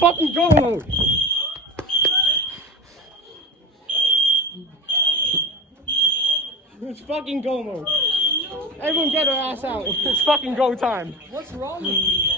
fucking go mode. It's fucking go mode. Everyone get her ass out. It's fucking go time. What's wrong with you?